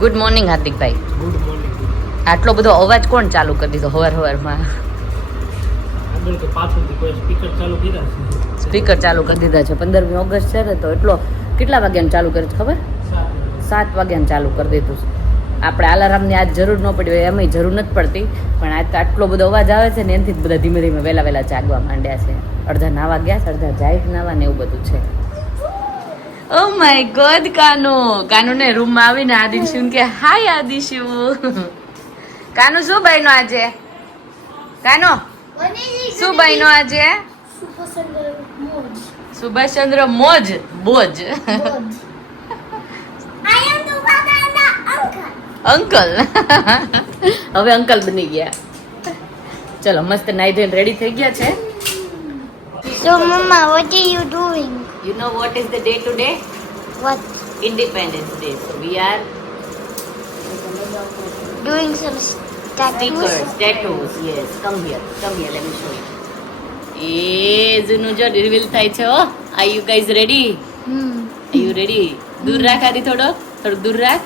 Good morning હાર્દિકભાઈ. Good morning. આટલો બધો અવાજ કોણ ચાલુ કરી દીધો હવારમાં? આગળ તો પાછળથી કોઈ સ્પીકર ચાલુ કર્યા છે. સ્પીકર ચાલુ કરી દીધા છે. 15મી ઓગસ્ટ છે ને, તો એટલો કેટલા વાગ્યાનું ચાલુ કર્યું છે ખબર? 7 વાગ્યાનું ચાલુ કરી દીધું છે. આપણે અલાર્મની આજ જરૂર ન પડી હોય, એમાંય જરૂર નથી પડતી, પણ આજ તો આટલો બધો અવાજ આવે છે ને, એનાથી જ બધા ધીમે ધીમે વહેલા જાગવા માંડ્યા છે. અડધા નાવા ગયા છે, અડધા જાય નાવા ને એવું બધું છે. ઓ માય ગોડ, કાનુ ને રૂમમાં આવીને આદિશુ કે હાય આદિશુ. કાનુ શું બન્યો આજે? કાનો શું બન્યો આજે? સુભાષચંદ્ર મોજ બોજ. અંકલ હવે અંકલ બની ગયા. ચલો મસ્ત નાઈ ધોઈને રેડી થઈ ગયા છે. So, Mama, what are you doing? You know what is the day today? What? Independence Day. So we are Doing some stickers, tattoos. tattoos. Yes, come here, let me show you. જૂનું જો reveal થાય છે. ઓ are you guys ready? Are you ready? દૂર રાખ આદી, થોડુંક દૂર રાખ.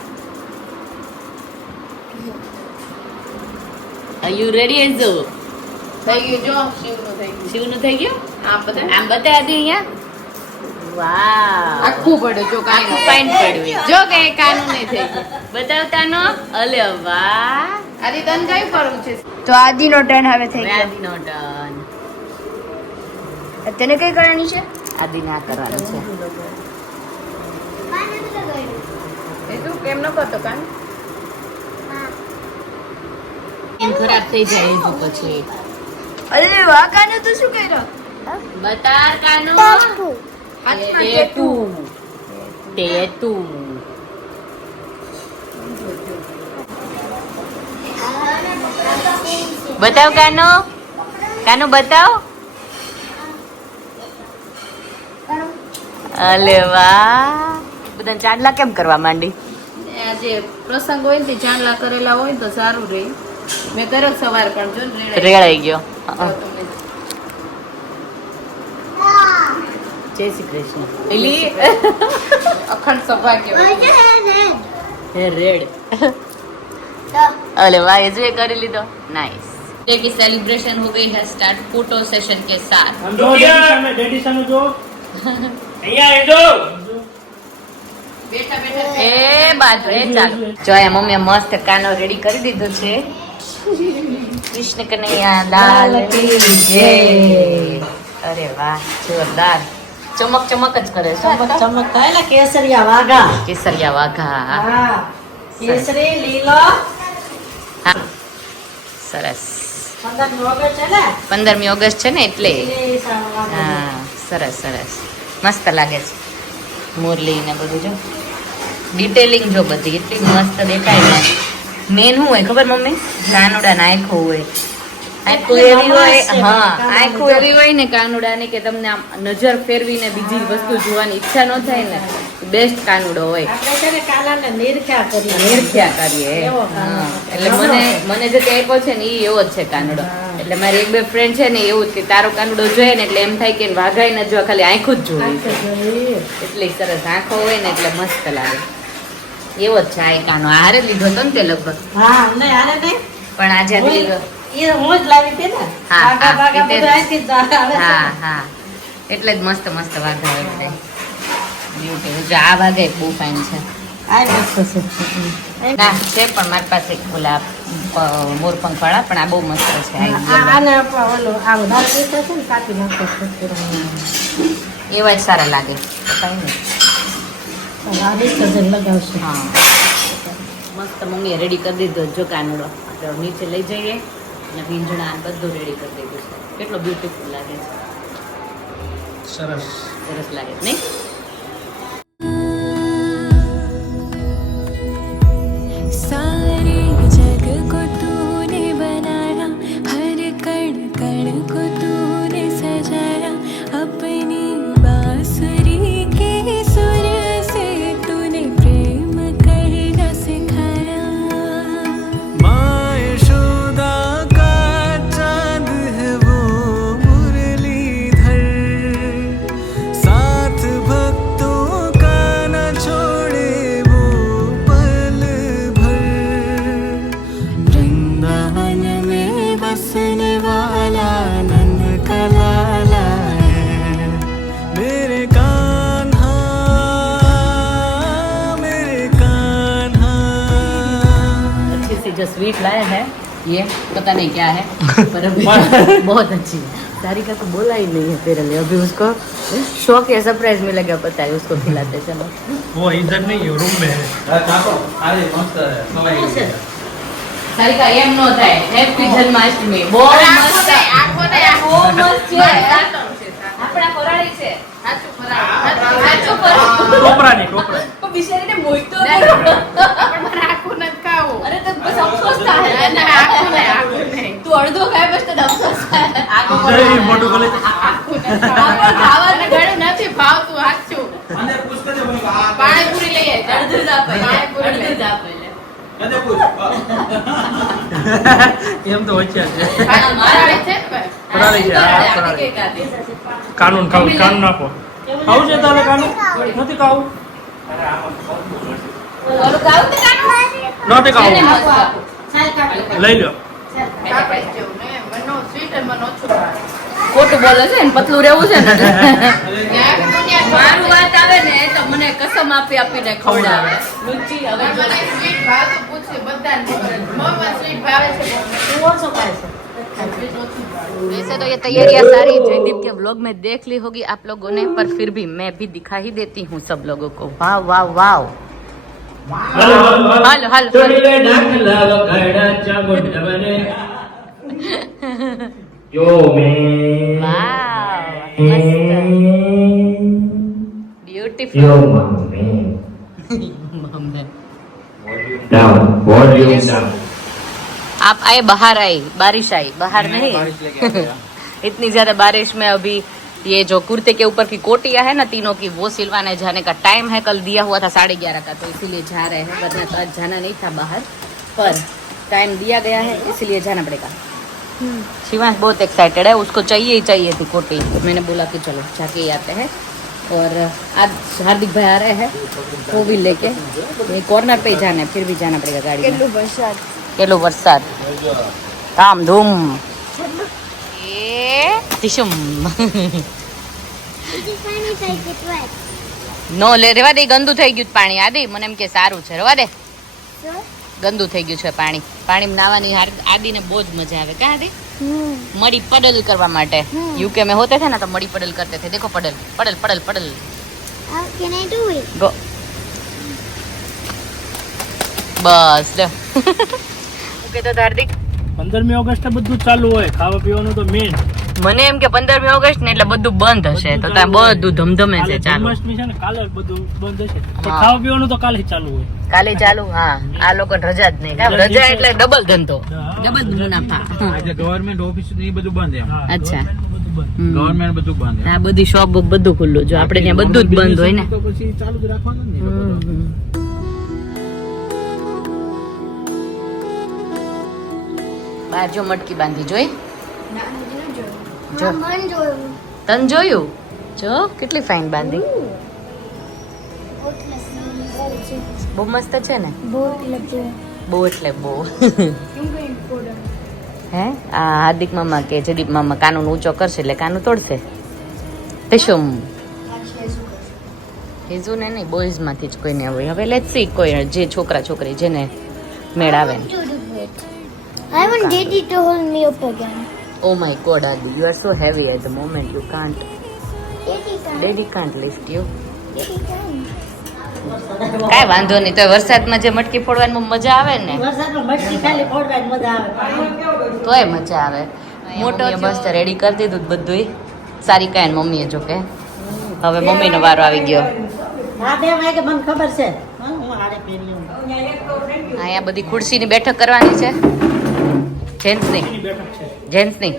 Are you ready Enzo? થઈ ગયું જો શિવનું થઈ ગયું. શિવનું થઈ ગયું? આમ બધા આમ બતાવી આદી અહીંયા. વાવ, આખું પડે જો આખું કાનું પાઈન પડ્યું. જો કે કાનું નહીં થઈ ગયું. બતાવતાનો અલે વાહ. આદિ તને કઈ કરવું છે? તો આદિનો ટર્ન હવે થઈ ગયો. આદિનો ટર્ન. તેને કઈ કરવાની છે? આદિને આ કરવાનું છે. એ તું કેમ ન કરતો કાન? એમ ખરાબ થઈ જાય એ પછી. અરે વાહ, કાનો તો શું કર્યો? બતાર કાનો. ટેટુ. બતાવ કાનો. કાનો બતાવ. અલે વાહ, બધા ચાંદલા કેમ કરવા માંડી? આજે પ્રસંગ હોય ને તે ચાંદલા કરેલા હોય તો સારું રહે. મેં કર્યો સવાર પણ જો ને રેળાઈ ગયો. તમને જય શ્રી કૃષ્ણ. એલી અખંડ સૌભાગ્ય. હે રેડ. अरे वाह, ये जो ये कर ली तो नाइस. डे की सेलिब्रेशन हो गई है स्टार्ट फोटो सेशन के साथ. આમ જો ડેડી સામે જો. અહીંયા એ જો. બેઠા બેઠા એ બાજુ એ ચાલો. જો આ મમ્મીએ મસ્ત કાનો રેડી કરી દીધો છે. કૃષ્ણ કનૈયા લાલ કી જય. અરે વાહ, જોરદાર. ચમક ચમક જ કરે છે. ચમક થાય ને કેસરિયા વાઘા. કેસરિયા વાઘા. હા, કેસરી લીલો. હા, સરસ. 15મી ઓગસ્ટ છે ને 15મી ઓગસ્ટ છે ને એટલે. એટલે સારું વાઘા. હા, સરસ સરસ, મસ્ત લાગે છે. મુરલી ને બધું જો ડિટેલિંગ જો બધી એટલી મસ્ત દેખાય ને. મેન શું હોય ખબર મમ્મી? નાનોડા ના આંખો હોય. આંખો એવી હોય, હા, આંખો એવી હોય ને કાનુડાની કે તમને આમ નજર ફેરવીને બીજી વસ્તુ જોવાની ઈચ્છા ન થાય ને. બેસ્ટ કાનુડો હોય. આપણે છે ને કાનાને નિરખ્યા કરીએ. નિરખ્યા કરીએ. એવો કાનુડો. હા, એટલે મને જે તે આપ્યો છે ને એ એવો જ છે કાનુડો. એટલે મારી એક બે ફ્રેન્ડ છે ને એવું જ કે તારો કાનુડો જોઈએ ને એટલે એમ થાય કે વાઘાઈ ન જોવા, ખાલી આંખો જ જોવી છે. એટલી સરસ આંખો હોય ને એટલે મસ્ત લાગે. એવો જ છે આ કાનો. હારે જ લીધો હતો ને તે લગભગ. હા, નહીં આને નહીં. પણ આજે લીધો. એ હું જ લાવી હતી ને. હા, વાઘા હા, વાઘા એટલે જ. બધું અહીંથી જ આવે છે. હા હા, એટલે જ મસ્ત મસ્ત વાઘા હોય બધા. બ્યુટી. જો આ વાઘા બહુ ફાઇન છે. આ મસ્ત છે. ના છે પણ મારી પાસે ઓલા મોરપંખ વાળા, પણ આ બહુ મસ્ત છે. આ આને ઓલો આ વધારે પૈસા છે ને કાપી નાખો. એવા જ સારા લાગે. તો કઈ નહીં. આ વિસર્જન લગાવશું. હા, મસ્ત મમ્મીએ રેડી કરી દીધો જો કાનુડો. આપણે નીચે લઈ જઈએ અને ભીંજણા બધું રેડી કરી દીધું છે. કેટલો બ્યુટીફુલ લાગે છે. સરસ. સરસ લાગે છે નહીં? सारे जग को तूने बनाया, हर कण कण को तूने सजाया, अपनी बांसुरी के सुर से तूने प्रेम करना सिखाया. माँ यशोदा का चांद है वो मुरलीधर, साथ भर से जो स्वीट लाए हैं ये पता नहीं क्या है पर अभी बहुत अच्छी है। सारिका को बोला ही नहीं है तेरे लिए, अभी उसको शौक या सरप्राइज मिलेगा पता है, उसको खिलाते चलो। वो इधर नहीं है, रूम में है। सारिका એમ નો થાય, હેપી જન્માષ્ટમી બહુ મસ્ત બહુ મસ્ત છે, આપણા ફરાળી છે સાચું ફરાળી ટોપરાની ટોપરા બિચારીને મોઈતો પણ મારે આખું નથી ખાવું. અરે તો બસ અફસોસ થાય ના, આખું નહીં. તું અડધો ખાય બસ તો અફસોસ થાય જય મોટું બોલે આખું નથી ખાવું. ખાવાનું ઘણું નથી ભાવતું, સાચું. પાણીપુરી લઈ આવી. અડધું જ આપે પાણીપુરી લઈ અડધું જ આપે એમ તો હોશિયાર છે. ફરાળી છે ને ભાઈ? ફરાળી છે, હા, ફરાળી. કાનૂન ખાવું, કાનૂન આપો. ખાવું છે તારે કાનૂન? નથી ખાવું? ઓલું ખાવું તો કાનું? નથી ખાવું? લઈ લો. કાપાઈ જેવું ને, મને સ્વીટ મને ઓછું ભાવે. ખોટું બોલે છે ને, પતલું રહેવું છે ને ત્યાં મારું વાત આવે ને તો મને કસમ આપી આપીને ખવડાવે લુચી હવે જો મને સ્વીટ ભાવે તો પૂછ્યું બધાને મમ્મા સ્વીટ ભાવે છે તું ઓછો ખાય છે સ્વીટ ઓછું ભાવે. वैसे तो ये तैयारियां सारी जयदीप के व्लॉग में देख ली होगी आप लोगों ने, पर फिर भी मैं भी दिखा ही देती हूँ सब लोगों को। वाह वाह वाह, हाल हाल ब्यूटीफुल। आप आए बाहर आए, बारिश आई, बाहर नहीं इतनी ज्यादा बारिश में अभी ये जो कुर्ते के ऊपर की कोटियां है ना तीनों की, वो सिलवाने जाने का टाइम है। कल दिया हुआ था 11:30 का, तो इसीलिए जा रहे हैं, वरना तो आज जाना नहीं था बाहर, पर टाइम दिया गया है इसलिए जाना पड़ेगा। शिवांश बहुत एक्साइटेड है, उसको चाहिए ही चाहिए थी कोटी, तो मैंने बोला कि चलो जाके ही आते हैं। और आज हार्दिक भाई आ रहे हैं 4 व्हील लेके, कॉर्नर पे ही जाना है, फिर भी जाना पड़ेगा गाड़ी में। केलो वरसाद धाम धूम टिशुम નો લે રેવા દે, ગંદુ થઈ ગયું પાણી. આદિ મને એમ કે સારું છે, રેવા દે, ગંદુ થઈ ગયું છે પાણી. પાણીમાં નાવાની આદિને બહુ જ મજા આવે કા આદि? मड़ी पडल करवा माटे यूके में होते थे ना, तो मड़ी पडल करते थे। देखो पडल पडल पडल पडल। Can I do it? गो बस ओके तो हार्दिक 15મી ઓગસ્ટે બધું ચાલુ હોય, ખાવા પીવાનું તો મેન. મને એમ કે 15મી ઓગસ્ટ ને એટલે બધું બંધ હશે, તો ત્યાં બધું ધમધમે છે ચાલુ. જન્માષ્ટમી છે ને, કાલે બધું બંધ હશે, પણ હા. ખાવા પીવાનું તો કાલે ચાલુ હોય. કાલે ચાલુ? હા, આ લોકો રજા જ નહીં, રજા એટલે ડબલ ધંધો, ડબલ મુનાફા। ગવર્મેન્ટ ઓફિસ ને એ બધું બંધ એમ. હા, અચ્છા, બધું બંધ. ગવર્મેન્ટ બધું બંધ એમ. આ બધી શોપ બધું ખુલ્લું, જો આપણે ત્યાં બધું જ બંધ હોય ને। તો પછી ચાલુ જ રાખવાનું ને એ લોકો. બહાર જો મટકી બાંધી જોઈ, જો મન જોયું તન જોયું? જો કેટલી ફાઇન બાંધી, બહુ મસ્ત છે ને, બહુ એટલે બહુ હે આ હાર્દિક મામા કે જયદીપ મામા કાનૂન ઊંચો કરશે એટલે કાનૂન તોડશે। પિશુમ હેઝુ ને નહીં, બોયઝ માંથી જ કોઈને હોય। હવે લેટ્સ સી કોઈ જે છોકરા છોકરી જેને મેળ આવે ને। I want Daddy to hold me up again. Oh my God, Adi, you are so heavy at the moment. You can't. Daddy can't. Daddy can't lift you. Daddy can't. કાંઈ વાંધો નહીં, તો વરસાદમાં જે મટકી ફોડવાની મજા આવે ને, વરસાદમાં મટકી ખાલી ફોડવાની મજા આવે. તોય મજા આવે। મોટો મસ્ત રેડી કરી દીધું બધું સારી કાંઈ મમ્મીએ જો કે હવે મમ્મીનો વારો આવી ગયો। હા 2 વાગે મને ખબર છે, હું આડે પહેરી આવું. અહીંયા બધી ખુરશીની બેઠક કરવાની છે, જેન્ટ્સની જેન્ટ્સની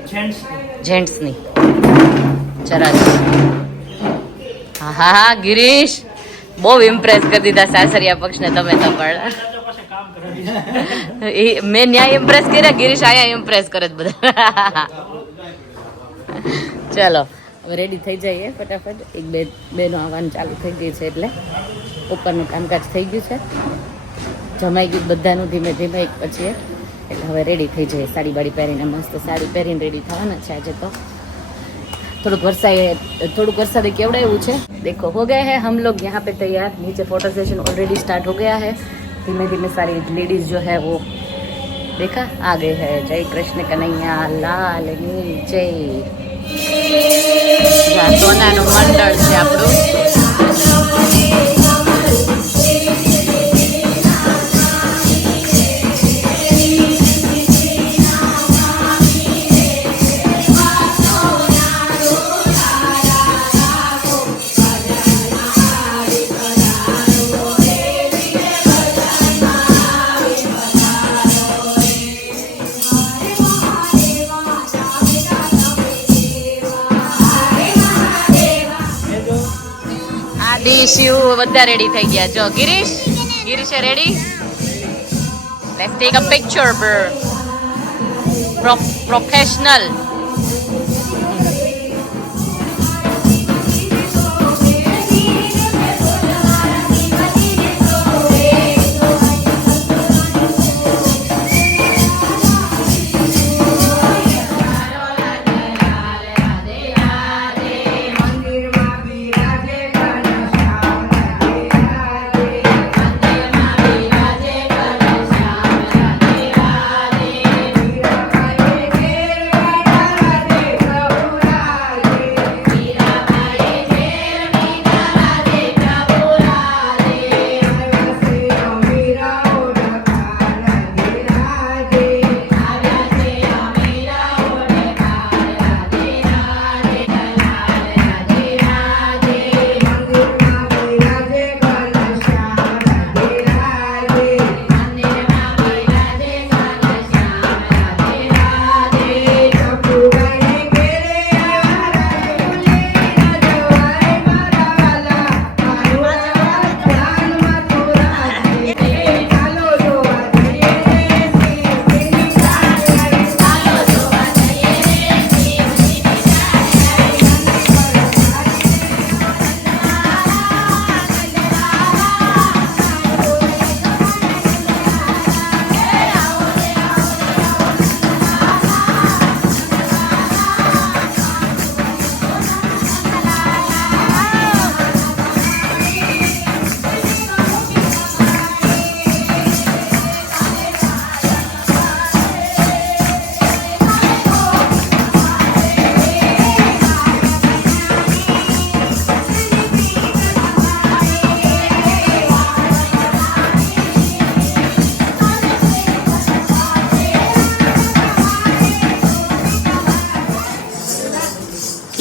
જેન્ટ્સની ચરસ। હા હા હા ગિરીશ બહુ ઇમ્પ્રેસ કરી દીધા સાસરિયા પક્ષને તમે તો પણ। મેં ન્યાય ઇમ્પ્રેસ કર્યા, ગિરીશ આયા ઇમ્પ્રેસ કરે જ બધા। ચલો હવે રેડી થઈ જઈએ ફટાફટ, એક બેનો આવવાનું ચાલુ થઈ ગઈ છે, એટલે ઉપરનું કામકાજ થઈ ગયું છે, જમાઈ ગયું બધાનું ધીમે ધીમે એક પછી એક, એટલે હવે રેડી થઈ જઈએ। સાડી બાડી પહેરીને મસ્ત સાડી પહેરીને રેડી થવાના છે આજે તો। થોડુંક વરસાદે કેવડાવ્યું છે। देखो हो गए हैं हम लोग यहाँ पे तैयार, नीचे फोटो सेशन ऑलरेडी स्टार्ट हो गया है। धीमे धीमे सारी लेडीज जो है वो देखा आगे है जय कृष्ण कन्हैया लाल ની જય સોનાનું મંડળ છે આપણું શિવ બધા રેડી થઈ ગયા જો Girish ready let's take a picture professional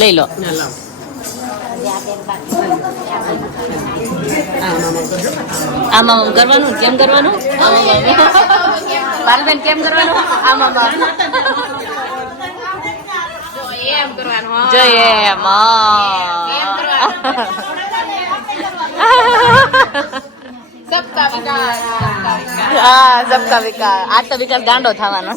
લઈ લો આમાં કરવાનું કેમ કરવાનું પાલબેન કેમ કરવાનું આમાં એમ કરવાનું જોઈએ એમ સબકા વિકાસ હા સબકા વિકાસ આ તો વિકાસ ગાંડો થવાનો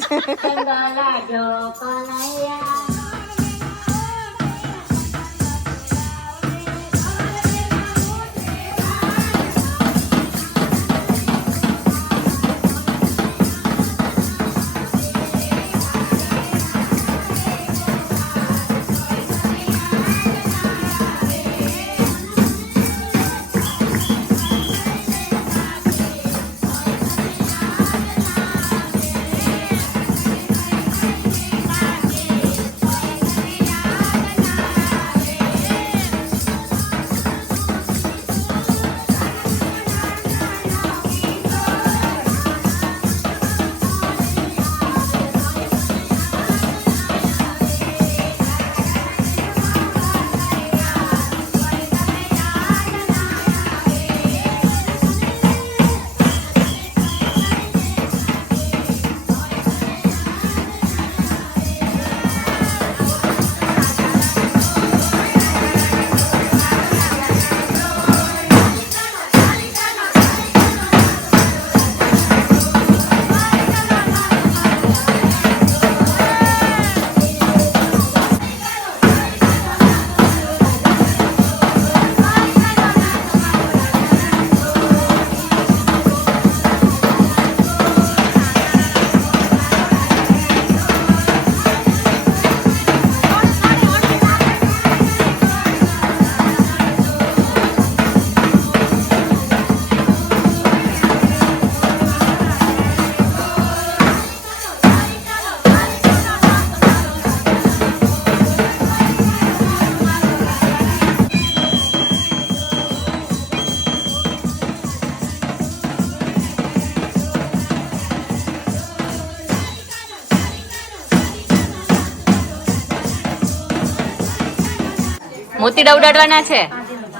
મોતીડા ઉડાડવાના છે.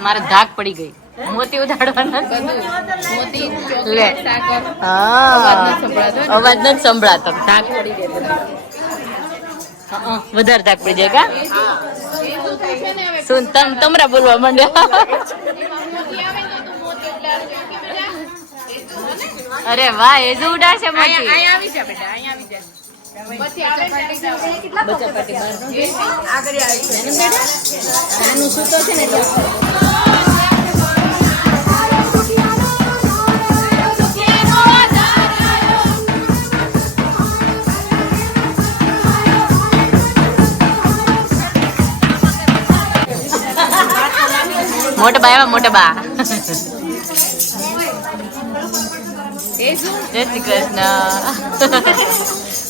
મારે ધાક પડી ગઈ. મોતી ઉડાડવાના છે. મોતી લે. ચોકલેટ સાકર હા સંભળાતો અવાજ નથી સંભળાતો. ધાક પડી ગઈ. વધારે ધાક પડી જાય કા શું તમરા બોલવા માંડ્યા. અરે વાહ એ જ ઉડાડશે મોતી. આવી જા બેટા અહીંયા આવી જા પછી આવે બચા પાટી આગળ આવી છે બેટા નાનું સૂતો છે ને એટલે મોટા બા એવા મોટા બા. જય શ્રી કૃષ્ણ.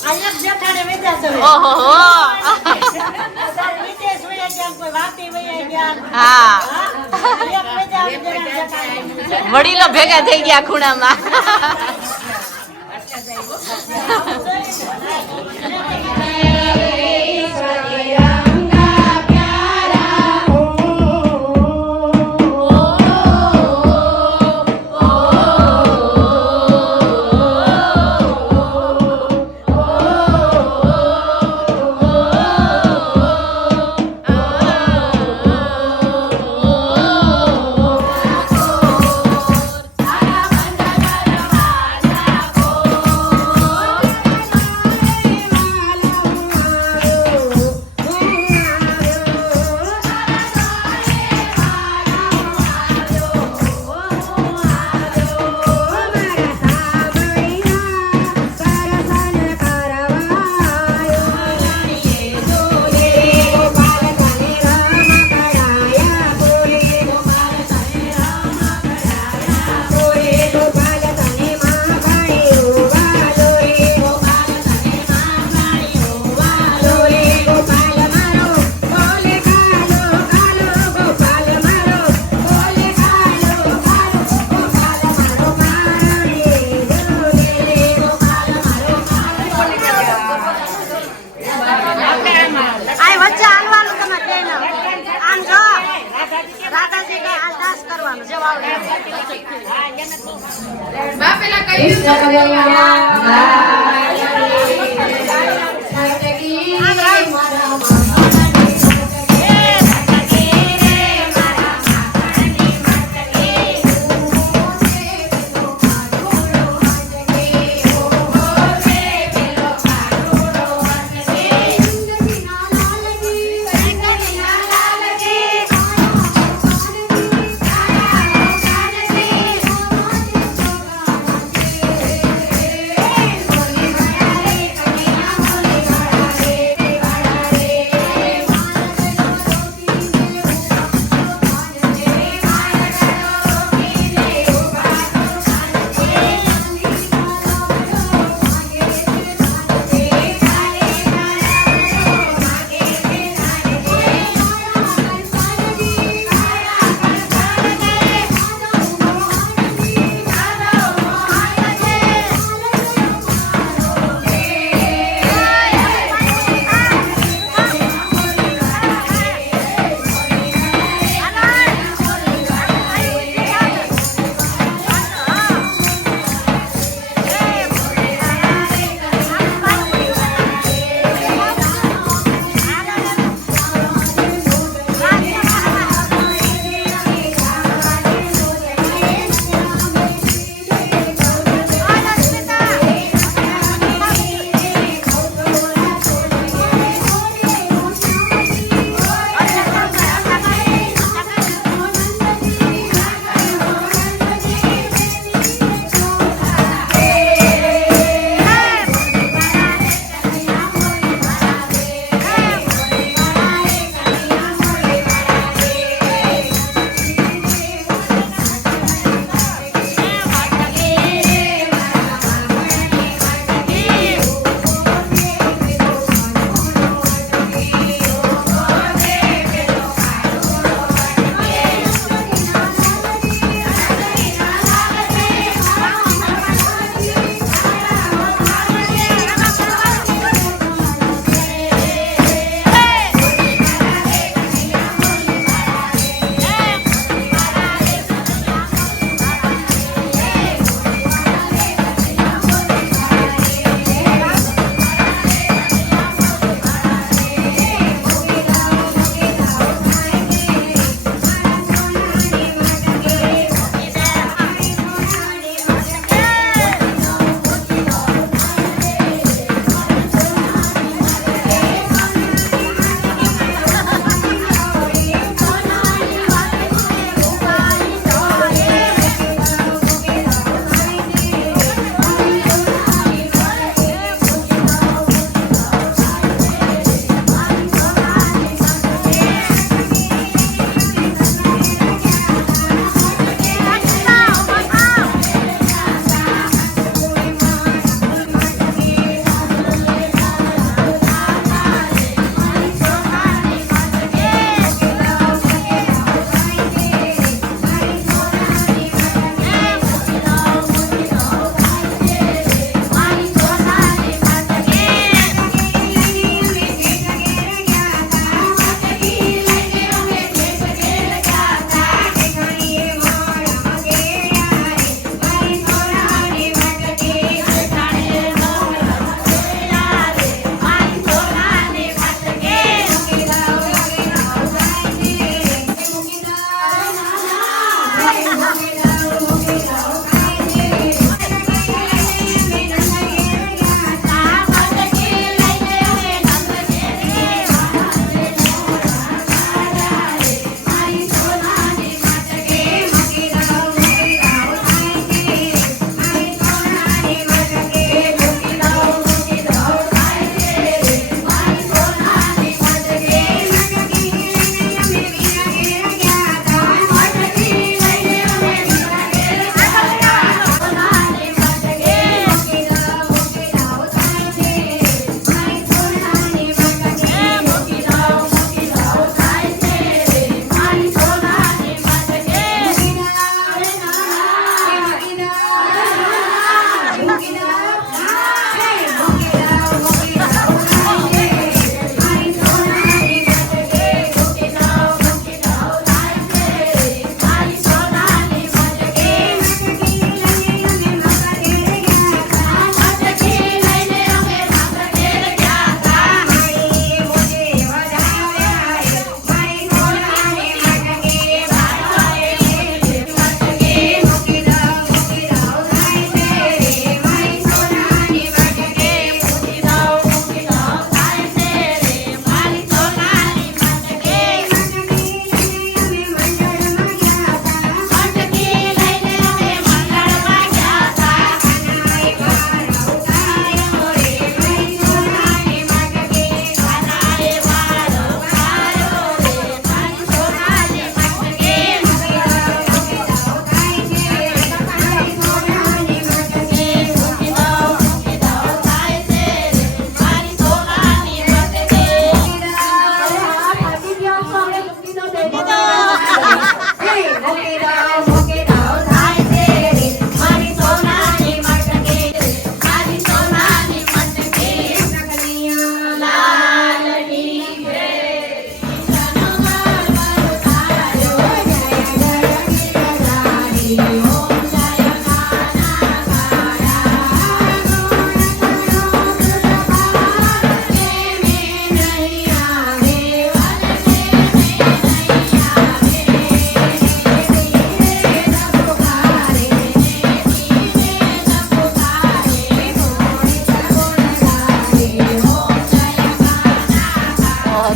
અહીંયા જેઠાને વેચ્યા છે હવે. ઓહો અત્યારે વિદેશ વયા ગયા, કોઈ વાપી વયા ગયા. હા એક વેચ્યા આવે જેઠાને. વડીલો ભેગા થઈ ગયા ખૂણામાં. બા પેલા કઈ Hey!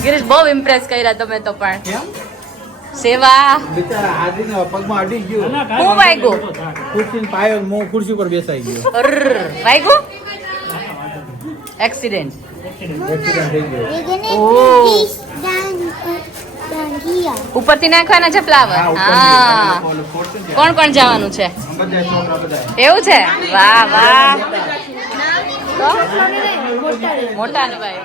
ગિરીશ બહુ ઇમ્પ્રેસ કર્યા તમે તો પણ સેવા બિચારા આદરીને પગમાં અડી ગયો. હું વાગ્યું ખુરશીનો પાયો મો ખુરશી પર બેસાઈ ગયો. વાગ્યું એક્સિડન્ટ એક્સિડન્ટ થઈ ગયો. ઓહ ઉપરથી નાખવાના છે ફ્લાવર હા કોણ કોણ જવાનું છે બધા છોકરા બધા. એવું છે વાહ વાહ મોટા ને ભાઈ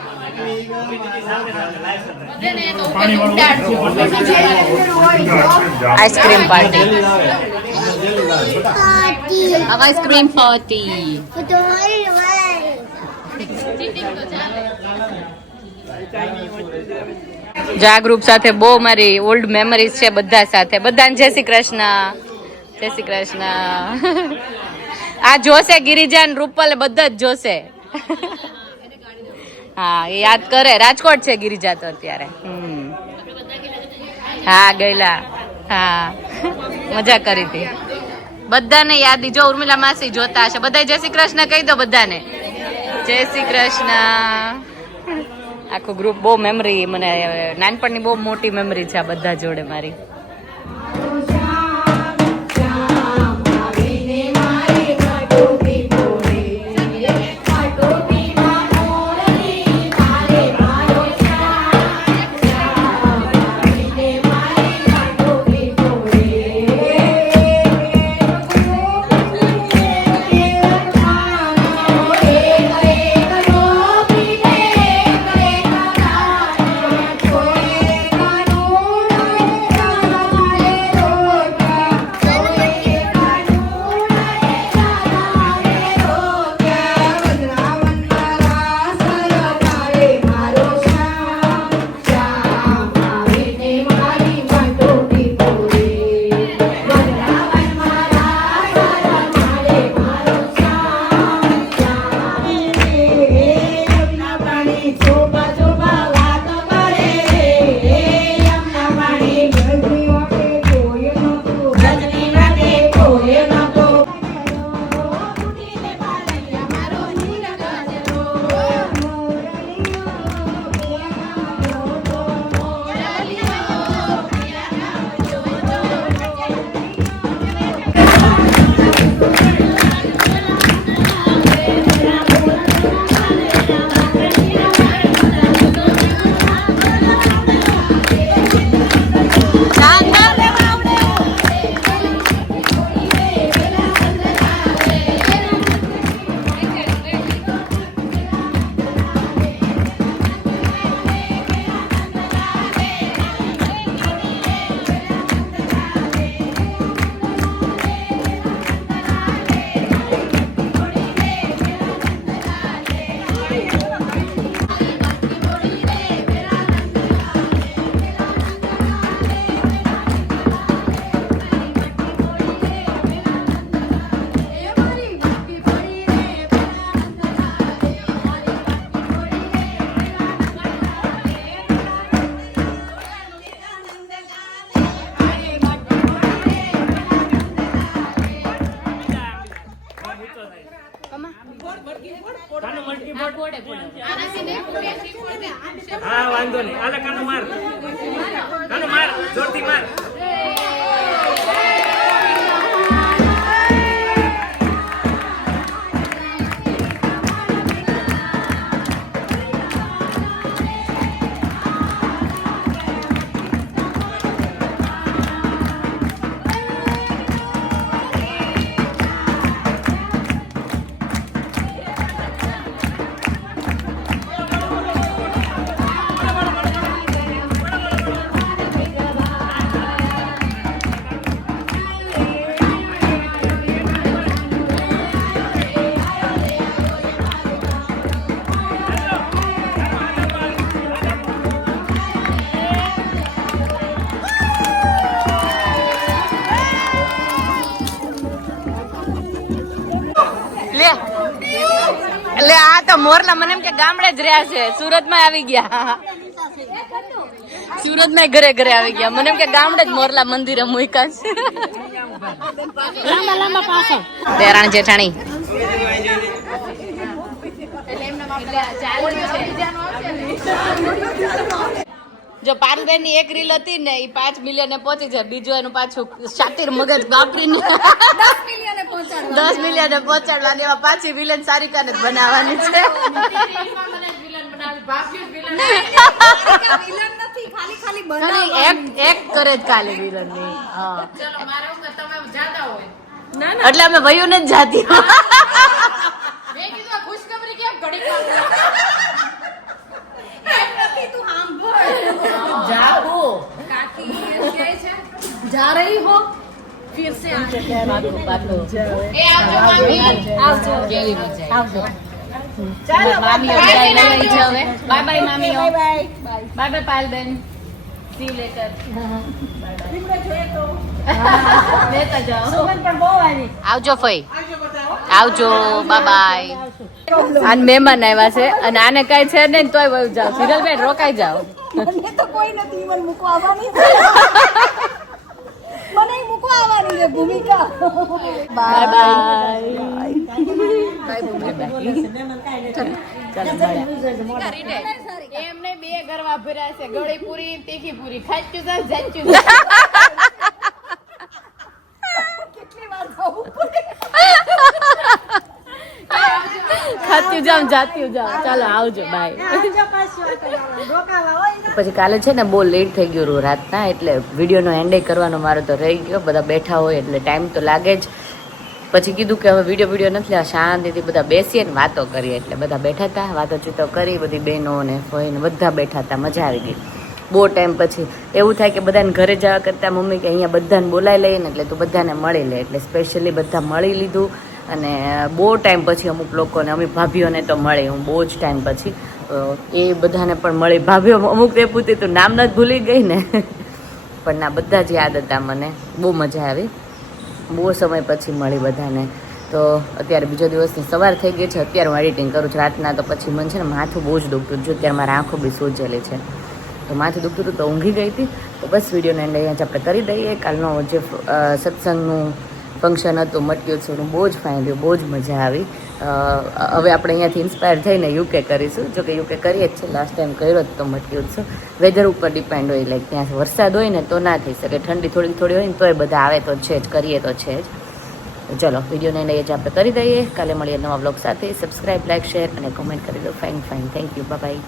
આઈસ્ક્રીમ પાર્ટી આઈસ્ક્રીમ પાર્ટી જા ગ્રુપ સાથે બહુ મારી ઓલ્ડ મેમરીઝ છે બધા સાથે બધાને જય શ્રી કૃષ્ણ જય શ્રી કૃષ્ણ આ જોશે ગિરિજાન રૂપલ બધા જ જોશે હા એ યાદ કરે રાજકોટ છે ગિરિજા તો અત્યારે હા ગયેલા હા મજા કરી હતી બધાને યાદી જો ઉર્મિલા માસી જોતા હશે બધા જય શ્રી કૃષ્ણ કહી દો બધાને જય શ્રી કૃષ્ણ આખું ગ્રુપ બહુ મેમરી મને નાનપણની બહુ મોટી મેમરી છે આ બધા જોડે મારી હા વાંધો નહીં આલે કાનો માર જોરથી માર એટલે આ તો મોરલા મને એમ કે ગામડે જ રહ્યા છે સુરતમાં આવી ગયા સુરતમાં ઘરે ઘરે આવી ગયા મને એમ કે ગામડે જ મોરલા મંદિરે મૂક્યા છે દેરાણ જેઠાણી જો પારુબેન ની એક રીલ હતી ને એ 5 મિલિયન પહોંચી જાય, બીજું એનું પાછું શાતીર મગજ વાપરીને 10 મિલિયને પહોંચાડવા 10 મિલિયન પહોંચાડવાની, એમાં પાછી વિલન સારિકાને જ બનાવવાની છે. વિલન નથી, ખાલી ખાલી ખાલી એક કરે જ ખાલી વિલન ની. હા એટલે અમે વયું ને જ જાતી. જાગો जा रही हो फिर से પાછો પાછો आवजो કેવી મજા आवजो ચાલો મામી લઈ જાવ હવે. બાય બાય મામી, bye bye Payalben, C you letter. લેતા જાઓ. સુમન પણ બહુ આવી. આવજો ફઈ, આવજો, બાય બાય. આને મહેમાન આવ્યા છે અને આને કઈ છે નહીં તોય વયું જાવ. સિરલબેન રોકાઈ જાવ. મને તો કોઈ નથી, મને મૂકવા આવવાની મને મૂકવા આવવાની છે ભૂમિકા. Bye bye. એમને બે ગરવા ભર્યા છે, ગળી પૂરી તીખી પૂરી, ખાચ્યું છે જાચ્યું ખાતું જામ જાતું જામ. ચાલો આવજો, બાય. આવજો પાછું રોકાવા હોય ને. પછી કાલે છે ને બહુ લેટ થઈ ગયું રાતના, એટલે વિડીયોનો એન્ડ કરવાનો મારો તો રહી ગયો. બધા બેઠા હોય એટલે ટાઈમ તો લાગે જ. પછી કીધું કે હવે વિડીયો નથી લેવા, શાંતિથી બધા બેસીએ ને વાતો કરીએ. એટલે બધા બેઠા હતા, વાતો ચીતો કરી, બધી બહેનો ને ફોઈને બધા બેઠા હતા, મજા આવી ગઈ. બહુ ટાઈમ પછી એવું થાય કે બધાને ઘરે જવા કરતાં મમ્મી કે અહીંયા બધાને બોલાવી લઈએ ને એટલે તું બધાને મળી લે, એટલે સ્પેશિયલી બધા મળી લીધું. અને બહુ ટાઈમ પછી અમુક લોકોને, અમુક ભાભીઓને તો મળી, હું બહુ જ ટાઈમ પછી એ બધાને પણ મળી. ભાભીઓ અમુક તે પૂછતી તું નામ જ ભૂલી ગઈ ને, પણ ના બધા જ યાદ હતા મને. બહુ મજા આવી, બહુ સમય પછી મળી બધાને. તો અત્યારે બીજો દિવસની સવાર થઈ ગઈ છે, અત્યારે હું એડિટિંગ કરું છું. રાતના તો પછી મને છે ને માથું બહુ જ દુખતું હતું, અત્યારે મારા આંખો બી સૂજેલી છે, તો માથું દુખતું હતું તો ઊંઘી ગઈ હતી. તો બસ વિડીયોને એન્ડ અહીંયા જ આપણે કરી દઈએ. કાલનો જે સત્સંગનું ફંક્શન હતું મટકી ઉત્સવનું, બહુ જ ફાઇન રહ્યું, બહુ જ મજા આવી. હવે આપણે અહીંયાથી ઇન્સ્પાયર થઈને યુકે કરીશું. જો કે યુકે કરીએ જ છે, લાસ્ટ ટાઈમ કર્યો જ તો મટકી ઉત્સવ. વેધર ઉપર ડિપેન્ડ હોય, લાઈક ત્યાં વરસાદ હોય ને તો ના થઈ શકે, ઠંડી થોડી થોડી હોય ને તોય બધા આવે તો છે જ, કરીએ તો છે જ. ચલો વિડીયોને અહીંયા જ આપણે કરી દઈએ. કાલે મળીએ નવા બ્લોગ સાથે. સબસ્ક્રાઈબ, લાઈક, શેર અને કોમેન્ટ કરી દો. Fine fine, thank you, bye bye.